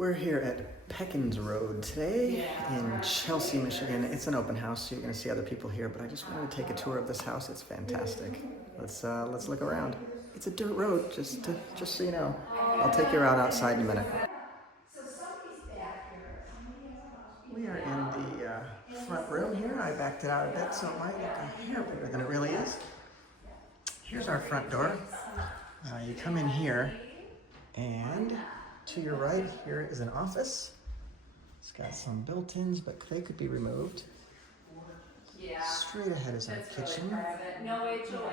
We're here at Peckins Road today in Chelsea, Michigan. It's an open house, so you're going to see other people here, but I just wanted to take a tour of this house. It's fantastic. Let's look around. It's a dirt road, just so you know. I'll take you around outside in a minute. We are in the front room here. I backed it out a bit, so it might look a hair bigger than it really is. Here's our front door. You come in here, and to your right here is an office. It's got some built-ins, but they could be removed. Straight ahead is our kitchen. No HOA.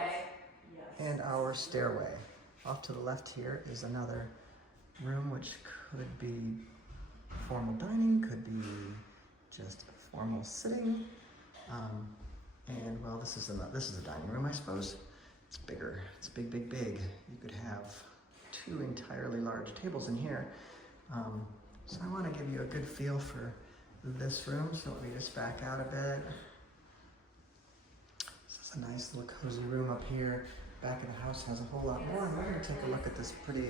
And our stairway. Off to the left here is another room, which could be formal dining, could be just formal sitting. And well, this is a dining room, I suppose. It's bigger. It's big. You could have two entirely large tables in here. So I want to give you a good feel for this room, so let me just back out a bit. This is a nice little cozy room up here. Back of the house has a whole lot more, and we're going to take a look at this pretty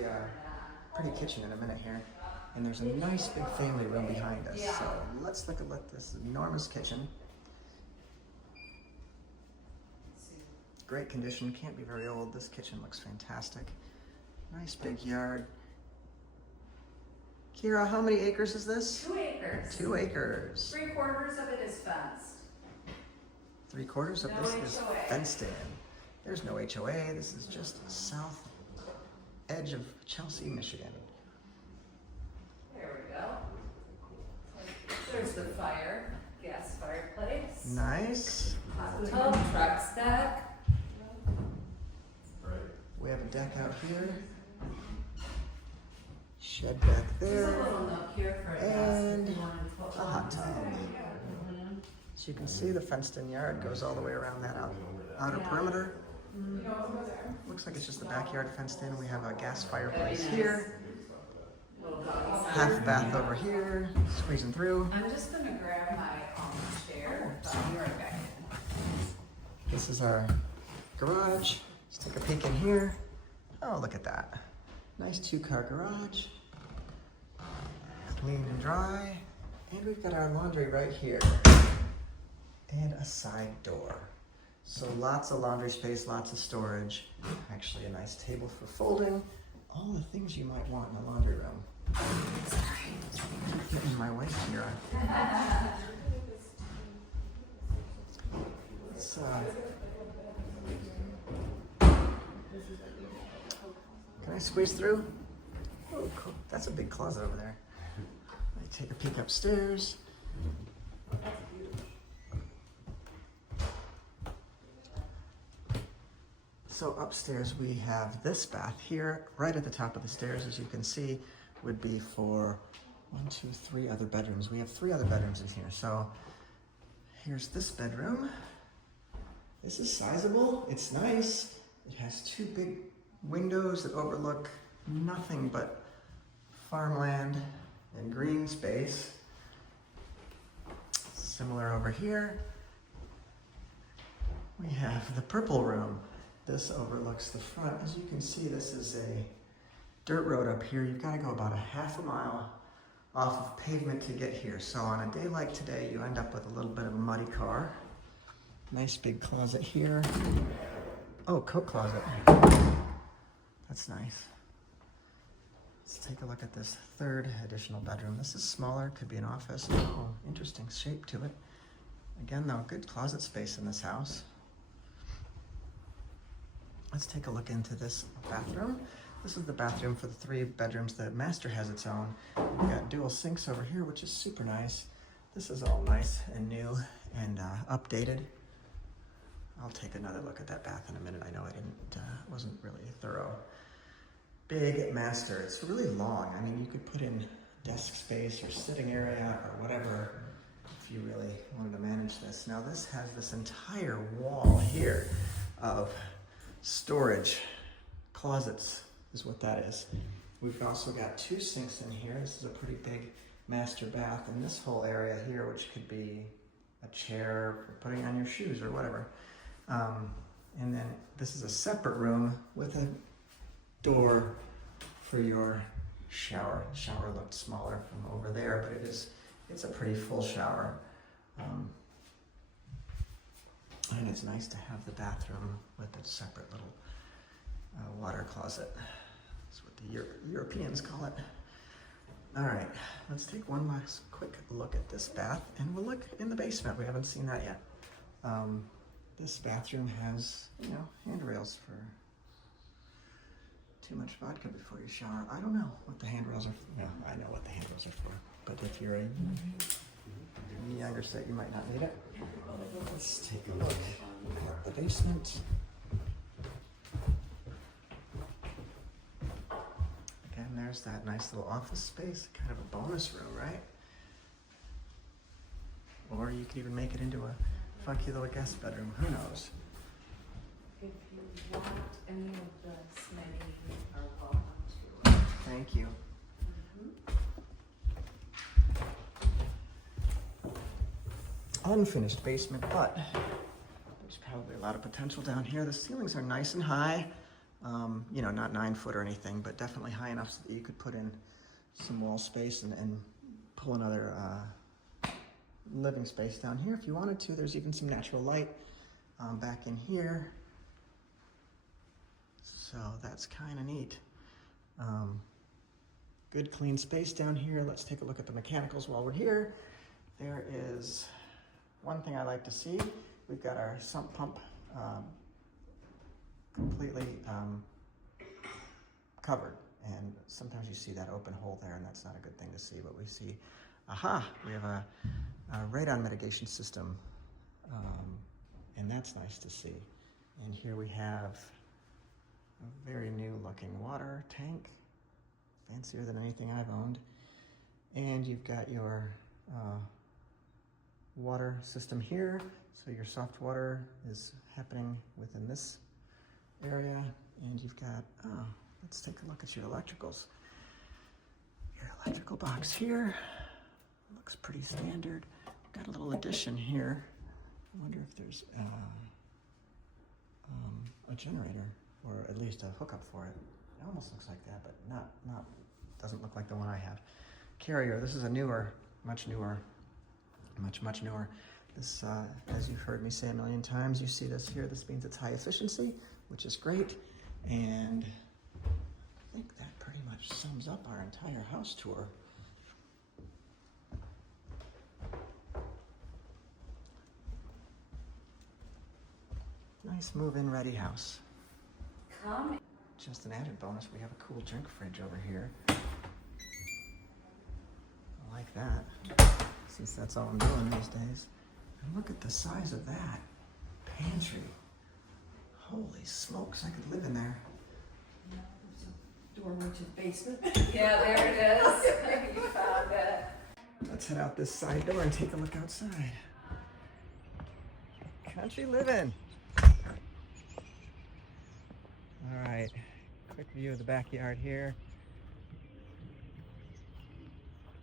kitchen in a minute here. And there's a nice big family room behind us, so let's look at this enormous kitchen. Great condition, can't be very old. This kitchen looks fantastic. Nice big yard. Kira, how many acres is this? 2 acres. 2 acres. 3/4 of it is fenced. 3/4 of No this is HOA. fenced in. There's no HOA. This is just the south edge of Chelsea, Michigan. There we go. There's the gas fireplace. Nice. Hot tub, truck stack. We have a deck out here. Shed back There's a there. little nook here for a And desk if you wanted to put a hot one. tub. So you can see the fenced-in yard goes all the way around that outer perimeter. Looks like it's just the backyard fenced in. We have a gas fireplace here. Half bath over here, squeezing through. I'm just gonna grab my chair. I'll be right back in. This is our garage. Let's take a peek in here. Oh, look at that. Nice 2-car garage. Clean and dry. And we've got our laundry right here. And a side door. So lots of laundry space, lots of storage. Actually a nice table for folding. All the things you might want in a laundry room. Sorry, get in my way here. Let's, can I squeeze through? Oh, cool. That's a big closet over there. Let me take a peek upstairs. So upstairs we have this bath here, right at the top of the stairs, as you can see, would be for 1, 2, 3 other bedrooms. We have 3 other bedrooms in here. So here's this bedroom. This is sizable, it's nice. It has 2 big windows that overlook nothing but farmland and green space. Similar over here. We have the purple room. This overlooks the front. As you can see, this is a dirt road up here. You've got to go about a half a mile off of pavement to get here. So on a day like today, you end up with a little bit of a muddy car. Nice big closet here. Oh, coat closet. That's nice. Let's take a look at this 3rd additional bedroom. This is smaller, could be an office. Oh, interesting shape to it. Again though, good closet space in this house. Let's take a look into this bathroom. This is the bathroom for the 3 bedrooms. The master has its own. We've got dual sinks over here, which is super nice. This is all nice and new and updated. I'll take another look at that bath in a minute. I know I wasn't really thorough. Big master. It's really long. I mean, you could put in desk space or sitting area or whatever if you really wanted to manage this. Now this has this entire wall here of storage. Closets is what that is. We've also got 2 sinks in here. This is a pretty big master bath, and this whole area here, which could be a chair for putting on your shoes or whatever. And then this is a separate room with a door for your shower. The shower looked smaller from over there, but it's a pretty full shower. And it's nice to have the bathroom with a separate little water closet. That's what the Europeans call it. All right, let's take one last quick look at this bath, and we'll look in the basement. We haven't seen that yet. This bathroom has, you know, handrails for too much vodka before you shower. I don't know what the handrails are for. Well, I know what the handrails are for, but if you're a younger set, you might not need it. Let's take a look at the basement. Again, there's that nice little office space, kind of a bonus room, right? Or you could even make it into a funky little guest bedroom, who knows? If you want any of the Smitty are welcome to. Thank you. Unfinished basement, but there's probably a lot of potential down here. The ceilings are nice and high. You know, not 9 foot or anything, but definitely high enough so that you could put in some wall space and pull another living space down here if you wanted to. There's even some natural light back in here. So that's kind of neat. Good clean space down here. Let's take a look at the mechanicals while we're here. There is one thing I like to see. We've got our sump pump completely covered, and sometimes you see that open hole there, and that's not a good thing to see, but we see, we have a radon mitigation system, and that's nice to see. And here we have a very new looking water tank, fancier than anything I've owned, and you've got your water system here, so your soft water is happening within this area, and you've got, let's take a look at your electricals. Your electrical box here looks pretty standard. Got a little addition here. I wonder if there's a generator, or at least a hookup for it. It almost looks like that, but not doesn't look like the one I have. Carrier, this is a newer, much newer. This, as you've heard me say a million times, you see this here, this means it's high efficiency, which is great. And I think that pretty much sums up our entire house tour. Nice move-in ready house. Come. Just an added bonus, we have a cool drink fridge over here. I like that, since that's all I'm doing these days. And look at the size of that pantry. Holy smokes, I could live in there. Doorway to the basement. Yeah, there it is. You found it. Let's head out this side door and take a look outside. Country living. All right, quick view of the backyard here.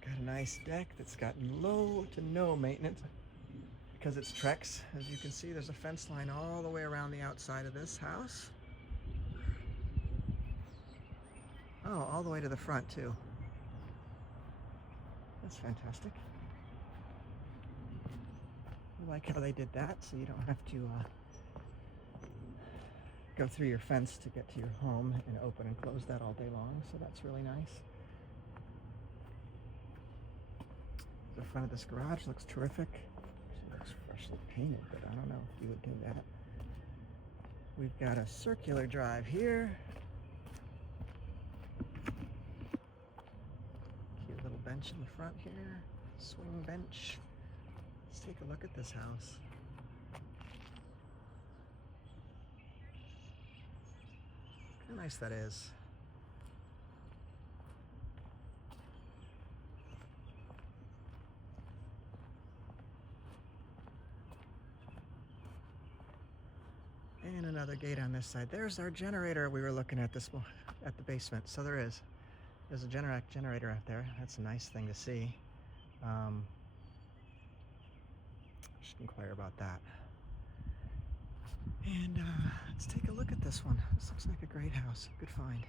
Got a nice deck that's got low to no maintenance because it's Trex. As you can see, there's a fence line all the way around the outside of this house. Oh, all the way to the front too. That's fantastic. I like how they did that, so you don't have to go through your fence to get to your home and open and close that all day long, so that's really nice. The front of this garage looks terrific. It looks freshly painted, but I don't know if you would do that. We've got a circular drive here. Cute little bench in the front here. Swing bench. Let's take a look at this house. Look how nice that is. And another gate on this side. There's our generator we were looking at at the basement. So there's a generator out there. That's a nice thing to see. Should inquire about that. And let's take a look at this one. This looks like a great house. Good find.